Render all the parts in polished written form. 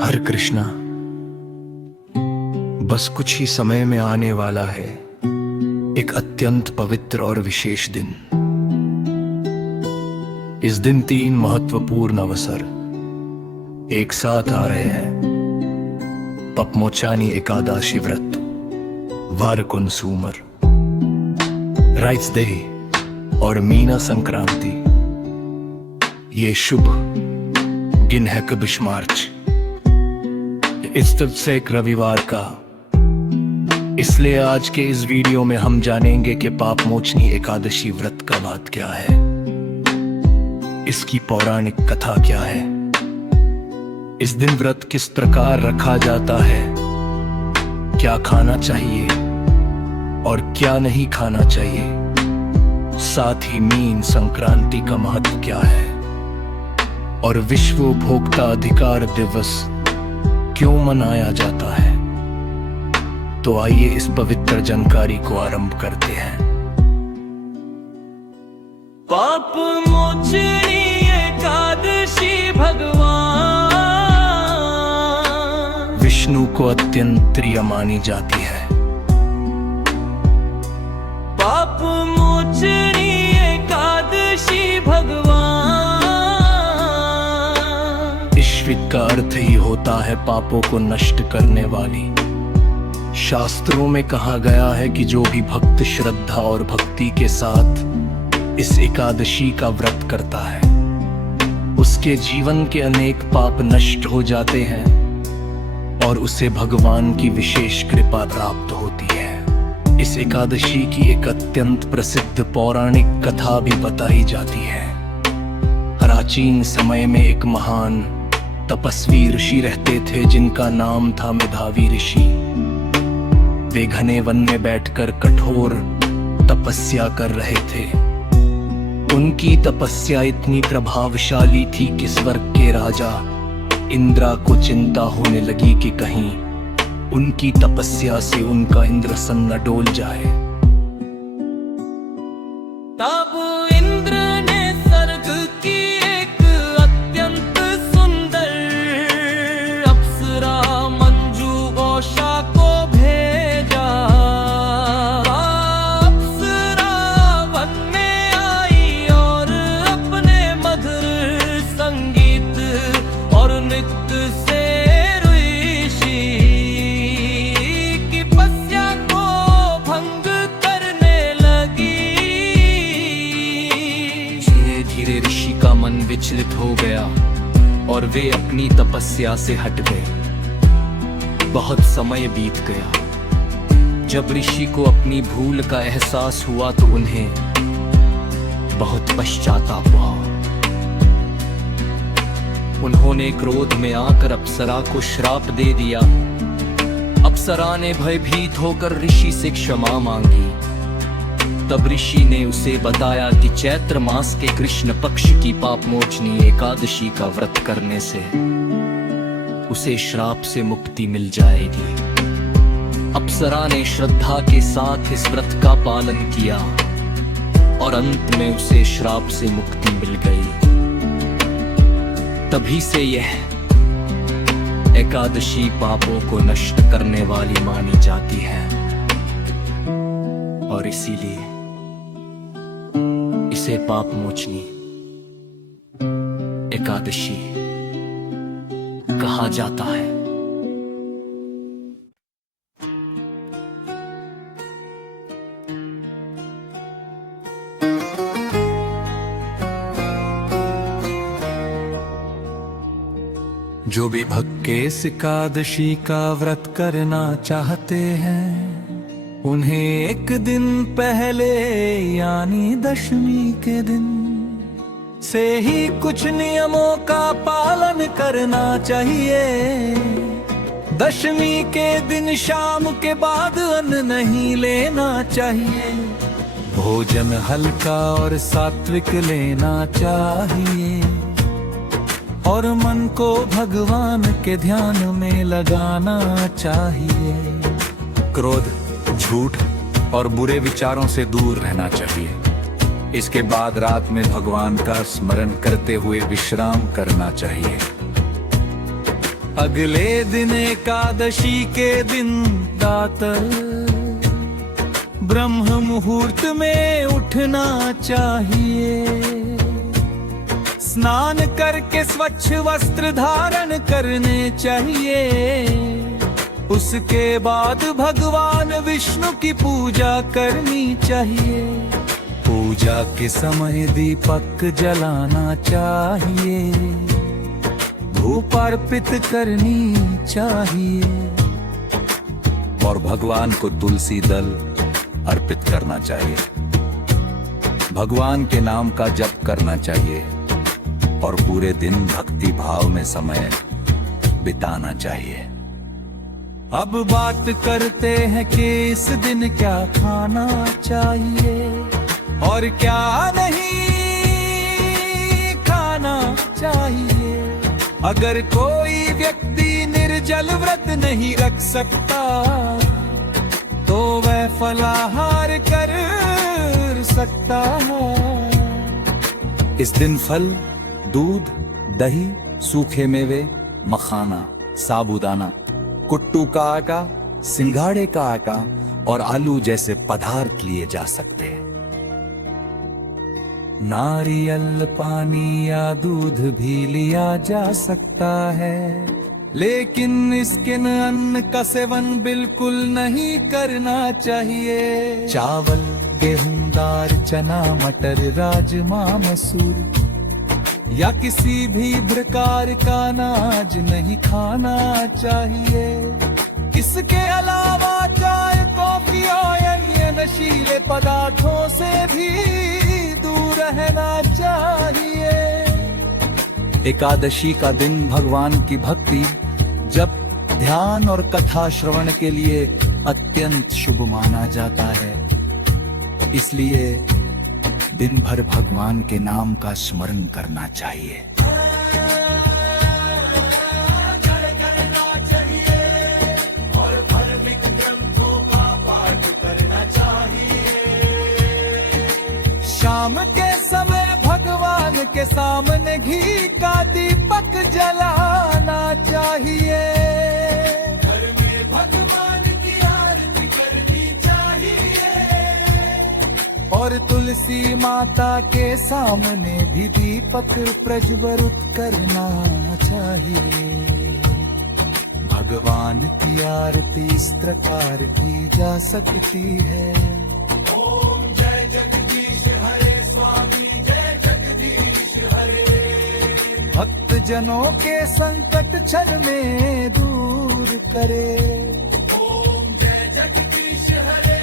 हरे कृष्णा। बस कुछ ही समय में आने वाला है एक अत्यंत पवित्र और विशेष दिन। इस दिन 3 महत्वपूर्ण अवसर एक साथ आ रहे हैं। पपमोचानी एकादशी व्रत, वारकुन सूमर, राइट्स डे और मीना संक्रांति। ये शुभ दिन है 21 मार्च, इस तरह से एक रविवार का। इसलिए आज के इस वीडियो में हम जानेंगे कि पापमोचनी एकादशी व्रत का बात क्या है, इसकी पौराणिक कथा क्या है, इस दिन व्रत किस प्रकार रखा जाता है, क्या खाना चाहिए और क्या नहीं खाना चाहिए, साथ ही मीन संक्रांति का महत्व क्या है और विश्व उपभोक्ता अधिकार दिवस क्यों मनाया जाता है। तो आइए इस पवित्र जानकारी को आरंभ करते हैं। पाप मोचनी एकादशी भगवान विष्णु को अत्यंत प्रिय मानी जाती है। पाप मोचनी एकादशी भगवान। ईश्वित का अर्थ ही होता है पापों को नष्ट करने वाली। शास्त्रों में कहा गया है कि जो भी भक्त श्रद्धा और भक्ति के साथ इस एकादशी का व्रत करता है, उसके जीवन के अनेक पाप नष्ट हो जाते हैं और उसे भगवान की विशेष कृपा प्राप्त होती है। इस एकादशी की एक अत्यंत प्रसिद्ध पौराणिक कथा भी बताई जाती है। प्राचीन समय में एक महान तपस्वी ऋषि रहते थे जिनका नाम था मेधावी ऋषि। वे घने वन में बैठकर कठोर तपस्या कर रहे थे। उनकी तपस्या इतनी प्रभावशाली थी कि स्वर्ग के राजा इंद्रा को चिंता होने लगी कि कहीं उनकी तपस्या से उनका इंद्रसन न डोल जाए। तब इंद्र ने स्वर्ग की एक अत्यंत सुंदर अप्सरा मंजू गोषा को भेजा। अप्सरा वन में आई और अपने मधुर संगीत और नृत्य से ऋषि की तपस्या को भंग करने लगी। धीरे धीरे ऋषि का मन विचलित हो गया और वे अपनी तपस्या से हट गए। बहुत समय बीत गया। जब ऋषि को अपनी भूल का एहसास हुआ तो उन्हें बहुत पश्चाताप हुआ। उन्होंने क्रोध में आकर अप्सरा को श्राप दे दिया। अप्सरा ने भयभीत होकर ऋषि से क्षमा मांगी। तब ऋषि ने उसे बताया कि चैत्र मास के कृष्ण पक्ष की पापमोचनी एकादशी का व्रत करने से उसे श्राप से मुक्ति मिल जाएगी। अप्सरा ने श्रद्धा के साथ इस व्रत का पालन किया और अंत में उसे श्राप से मुक्ति मिल गई। तभी से यह एकादशी पापों को नष्ट करने वाली मानी जाती है और इसीलिए इसे पापमोचनी एकादशी कहा जाता है। जो भी भक्त इस एकादशी का व्रत करना चाहते हैं, उन्हें एक दिन पहले यानी दशमी के दिन से ही कुछ नियमों का पालन करना चाहिए। दशमी के दिन शाम के बाद अन्न नहीं लेना चाहिए। भोजन हल्का और सात्विक लेना चाहिए और मन को भगवान के ध्यान में लगाना चाहिए। क्रोध, झूठ और बुरे विचारों से दूर रहना चाहिए। इसके बाद रात में भगवान का स्मरण करते हुए विश्राम करना चाहिए। अगले दिन एकादशी के दिन दातर ब्रह्म मुहूर्त में उठना चाहिए। स्नान करके स्वच्छ वस्त्र धारण करने चाहिए। उसके बाद भगवान विष्णु की पूजा करनी चाहिए। पूजा के समय दीपक जलाना चाहिए। धूप अर्पित करनी चाहिए और भगवान को तुलसी दल अर्पित करना चाहिए। भगवान के नाम का जप करना चाहिए और पूरे दिन भक्ति भाव में समय बिताना चाहिए। अब बात करते हैं कि इस दिन क्या खाना चाहिए और क्या नहीं खाना चाहिए। अगर कोई व्यक्ति निर्जल व्रत नहीं रख सकता तो वह फलाहार कर सकता है। इस दिन फल, दूध, दही, सूखे मेवे, मखाना, साबूदाना, कुट्टू का आटा, सिंघाड़े का आटा और आलू जैसे पदार्थ लिए जा सकते हैं। नारियल पानी या दूध भी लिया जा सकता है, लेकिन इसके अन्न का सेवन बिल्कुल नहीं करना चाहिए। चावल, गेहूं, दाल, चना, मटर, राजमा, मसूर या किसी भी प्रकार का अनाज नहीं खाना चाहिए। इसके अलावा चाय, कॉफी और अन्य नशीले पदार्थों से भी दूर रहना चाहिए। एकादशी का दिन भगवान की भक्ति, जप, ध्यान और कथा श्रवण के लिए अत्यंत शुभ माना जाता है। इसलिए दिन भर भगवान के नाम का स्मरण करना चाहिए। और धार्मिक ग्रंथों का पाठ करना चाहिए। शाम के समय भगवान के सामने घी का दीपक जलाना चाहिए। घर में भगवान की आरती करनी चाहिए और तुलसी माता के सामने भी दीपक प्रज्वलित करना चाहिए। भगवान की आरती इस प्रकार की जा सकती है। ओम जय जगदीश हरे स्वामी जय जगदीश हरे। भक्त जनों के संकट क्षण में दूर करे। ओम जय जगदीश हरे।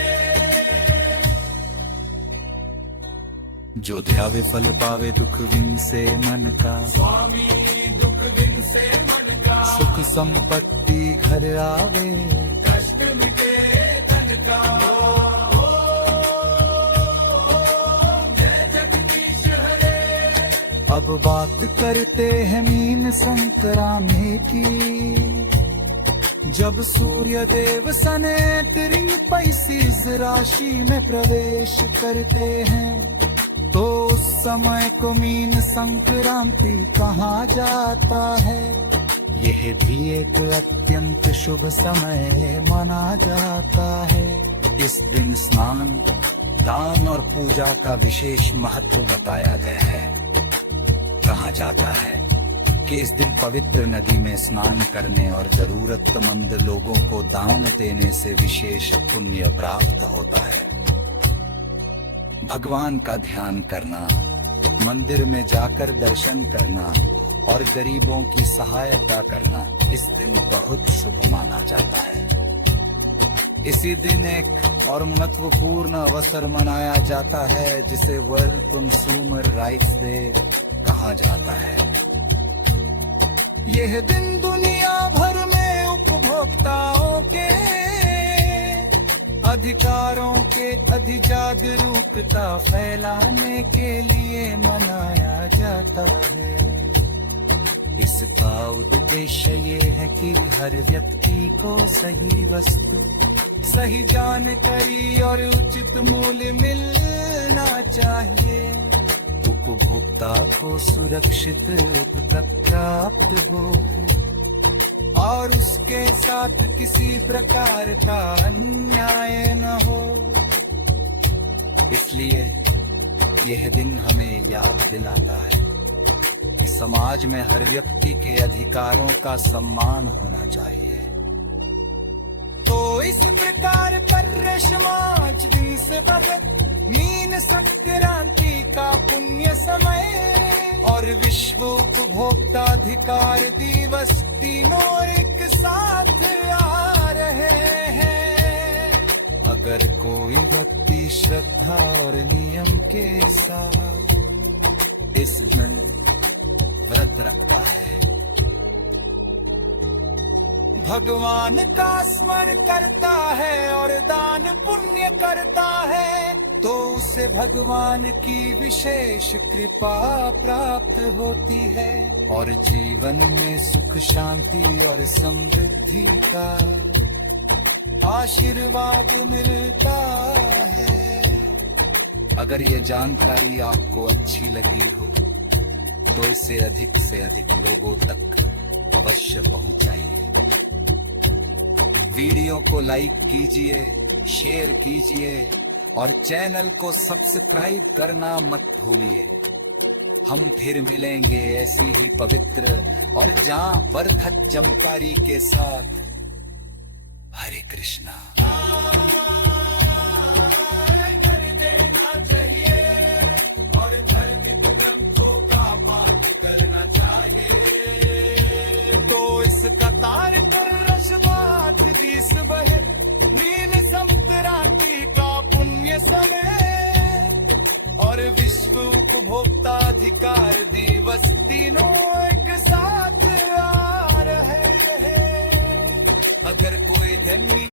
जो ध्यावे फल पावे दुख विन से मन का, स्वामी दुख विन से मन का। सुख संपत्ति घर आवे, कष्ट मिटे तन का। जय जगदीश हरे। अब बात करते हैं मीन संक्रांति की। जब सूर्य देव सनेट रिंग पैसिस राशि में प्रवेश करते हैं तो उस समय को मीन संक्रांति कहा जाता है। यह भी एक अत्यंत शुभ समय माना जाता है। इस दिन स्नान, दान और पूजा का विशेष महत्व बताया गया है। कहा जाता है कि इस दिन पवित्र नदी में स्नान करने और जरूरतमंद लोगों को दान देने से विशेष पुण्य प्राप्त होता है। भगवान का ध्यान करना, मंदिर में जाकर दर्शन करना और गरीबों की सहायता करना इस दिन बहुत शुभ माना जाता है। इसी दिन एक और महत्वपूर्ण अवसर मनाया जाता है जिसे वर्ल्ड कंज्यूमर राइट्स डे कहा जाता है। यह दिन दुनिया भर में उपभोक्ताओं के अधिकारों के अधिजागरूकता फैलाने के लिए मनाया जाता है। इसका उद्देश्य ये है कि हर व्यक्ति को सही वस्तु, सही जानकारी और उचित मूल्य मिलना चाहिए। उपभोक्ता को सुरक्षित तक प्राप्त हो। और उसके साथ किसी प्रकार का अन्याय न हो। इसलिए यह दिन हमें याद दिलाता है कि समाज में हर व्यक्ति के अधिकारों का सम्मान होना चाहिए। तो इस प्रकार पर समाज दिन से भगत मीन संक्रांति का पुण्य समय और विश्व उपभोक्ता अधिकार दिवस तीनों एक साथ आ रहे हैं। अगर कोई व्यक्ति श्रद्धा और नियम के साथ इस दिन व्रत रखता है, भगवान का स्मरण करता है और दान पुण्य करता है, तो उसे भगवान की विशेष कृपा प्राप्त होती है और जीवन में सुख शांति और समृद्धि का आशीर्वाद मिलता है। अगर ये जानकारी आपको अच्छी लगी हो तो इसे अधिक से अधिक लोगों तक अवश्य पहुंचाइए। वीडियो को लाइक कीजिए, शेयर कीजिए और चैनल को सब्सक्राइब करना मत भूलिए। हम फिर मिलेंगे ऐसी ही पवित्र और जांबरखत जानकारी के साथ। हरे कृष्णा। और धार्मिक ग्रंथों का पाठ करना चाहिए। तो इस कतार पर रसबात बीस बहे मीन संक्रांति का पुण्य समय और विश्व उपभोक्ता अधिकार दिवस तीनों एक साथ आ रहे हैं। अगर कोई धर्मी